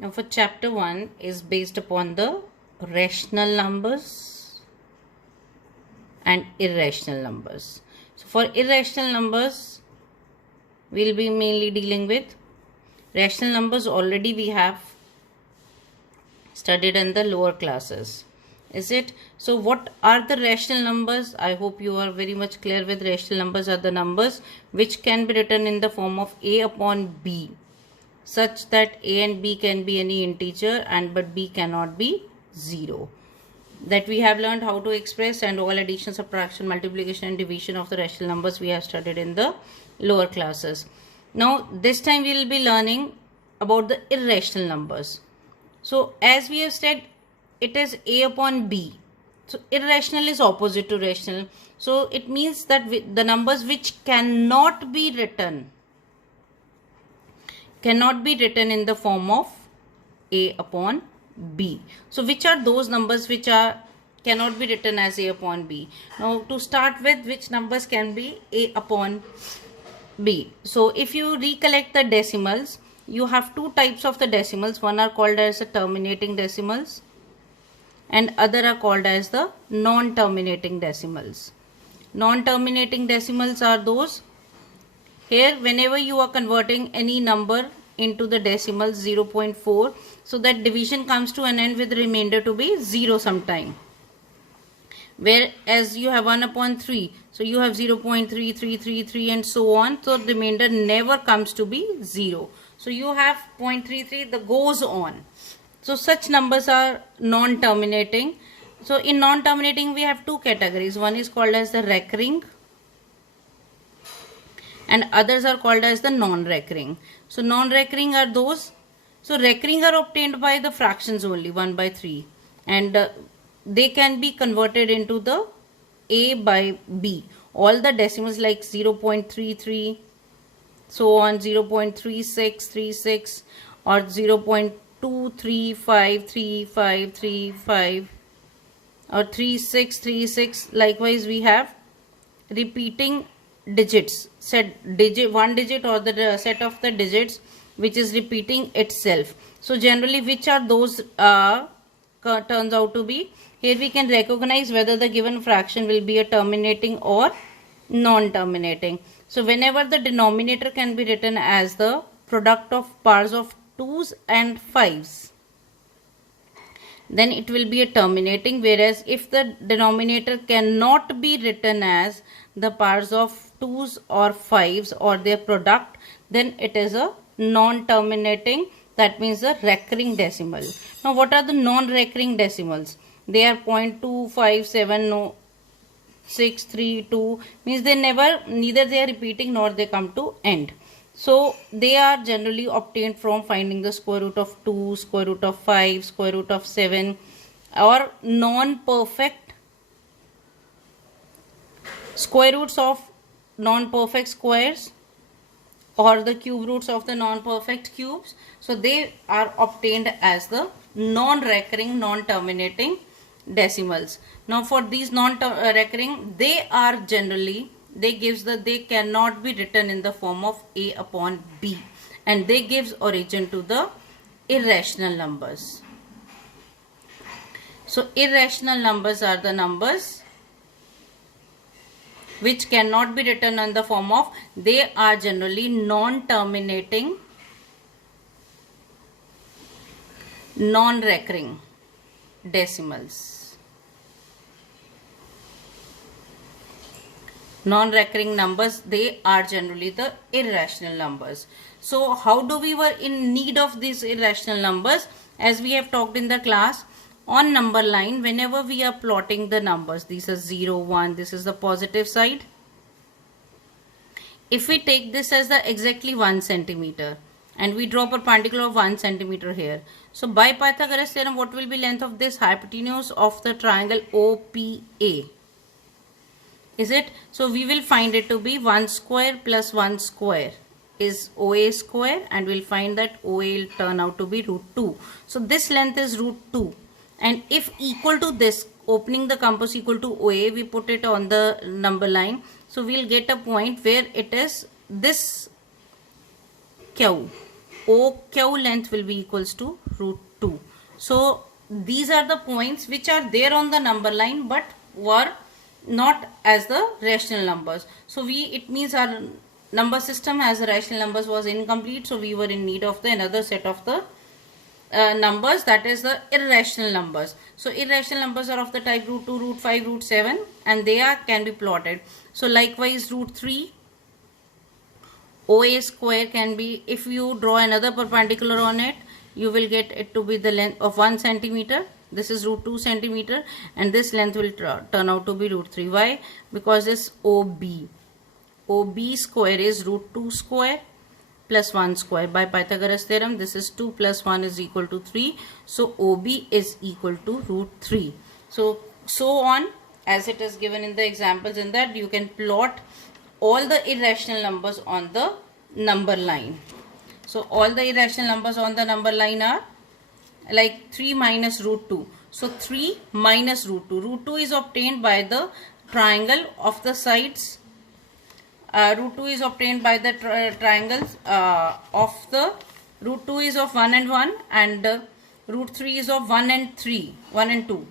Now for chapter 1 is based upon the rational numbers and irrational numbers. So for irrational numbers, we'll be mainly dealing with rational numbers. Already we have studied in the lower classes. Is it? So what are the rational numbers? I hope you are very much clear with rational numbers are the numbers which can be written in the form of a upon b, such that a and b can be any integer and but b cannot be 0. That we have learned how to express, and all addition, subtraction, multiplication and division of the rational numbers we have studied in the lower classes. Now this time we will be learning about the irrational numbers. So as we have said, it is a upon b. So irrational is opposite to rational. So it means that the numbers which cannot be written in the form of a upon b. So which are those numbers which cannot be written as a upon b? Now to start with, which numbers can be a upon b? So if you recollect the decimals, you have two types of the decimals. One are called as the terminating decimals and other are called as the non-terminating decimals. Non-terminating decimals are those, here whenever you are converting any number into the decimals 0.4, so that division comes to an end with the remainder to be 0 sometime. Whereas you have 1 upon 3, so you have 0.3333 and so on, so the remainder never comes to be 0. So you have 0.33 that goes on. So such numbers are non-terminating. So in non-terminating we have two categories. One is called as the recurring and others are called as the non-recurring. So non-recurring are those, so recurring are obtained by the fractions only, 1 by 3, and they can be converted into the a by b. All the decimals like 0.33, so on, 0.3636 or 0.235355 or 3636. Likewise we have repeating digits, one digit or the set of the digits which is repeating itself. So generally which are those turns out to be, here we can recognize whether the given fraction will be a terminating or non-terminating. So whenever the denominator can be written as the product of powers of 2's and 5's, then it will be a terminating. Whereas if the denominator cannot be written as the powers of 2's or 5's or their product, then it is a non-terminating, that means a recurring decimal. Now what are the non-recurring decimals? They are 0.2570632, means they neither they are repeating nor they come to end. So they are generally obtained from finding the square root of 2, square root of 5, square root of 7, or non-perfect square roots of non-perfect squares, or the cube roots of the non-perfect cubes. So they are obtained as the non-recurring, non-terminating decimals. Now for these non-recurring, they are generally, they cannot be written in the form of a upon b, and they gives origin to the irrational numbers. So irrational numbers are the numbers which cannot be written in the form of, they are generally non-terminating, non-recurring decimals. Non-recurring numbers, they are generally the irrational numbers. So how do we were in need of these irrational numbers? As we have talked in the class, on number line, whenever we are plotting the numbers, these are 0, 1, this is the positive side. If we take this as the exactly 1 centimeter and we draw perpendicular of 1 centimeter here, so by Pythagoras theorem, what will be length of this hypotenuse of the triangle OPA? Is it? So we will find it to be 1 square plus 1 square is OA square, and we'll find that OA will turn out to be root 2. So this length is root 2, and if equal to this, opening the compass equal to OA, we put it on the number line. So we'll get a point where it is this Q. OQ length will be equals to root 2. So these are the points which are there on the number line but were not as the rational numbers. So it means our number system as rational numbers was incomplete. So we were in need of the another set of the numbers, that is the irrational numbers. So irrational numbers are of the type root 2, root 5, root 7, and they can be plotted. So likewise root 3 OA square can be, if you draw another perpendicular on it, you will get it to be the length of 1 centimeter. This is root 2 centimeter, and this length will turn out to be root 3. Why? Because this OB square is root 2 square plus 1 square. By Pythagoras theorem, this is 2 plus 1 is equal to 3. So OB is equal to root 3. So on, as it is given in the examples, in that you can plot all the irrational numbers on the number line. So all the irrational numbers on the number line are like 3 minus root 2. So 3 minus root 2. Root 2 is obtained by the triangle of the sides. Root 2 is obtained by the triangles of the root 2 is of 1 and 1, and root 3 is of 1 and 3, 1 and 2.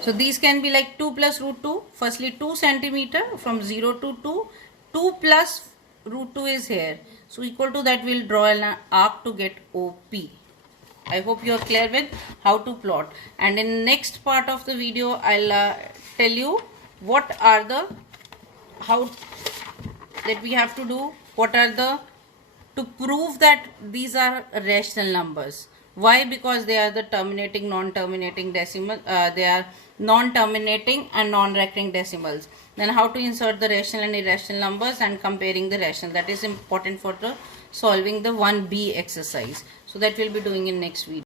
So these can be like 2 plus root 2. Firstly 2 centimeter from 0 to 2. 2 plus root 2 is here. So equal to that we'll draw an arc to get OP. I hope you are clear with how to plot. And in next part of the video I'll tell you what are the how that we have to do, what are the to prove that these are rational numbers. Why? Because they are the terminating, non-terminating decimal, they are non-terminating and non-recurring decimals. Then how to insert the rational and irrational numbers and comparing the rational. That is important for the solving the 1B exercise. So that we'll be doing in next video.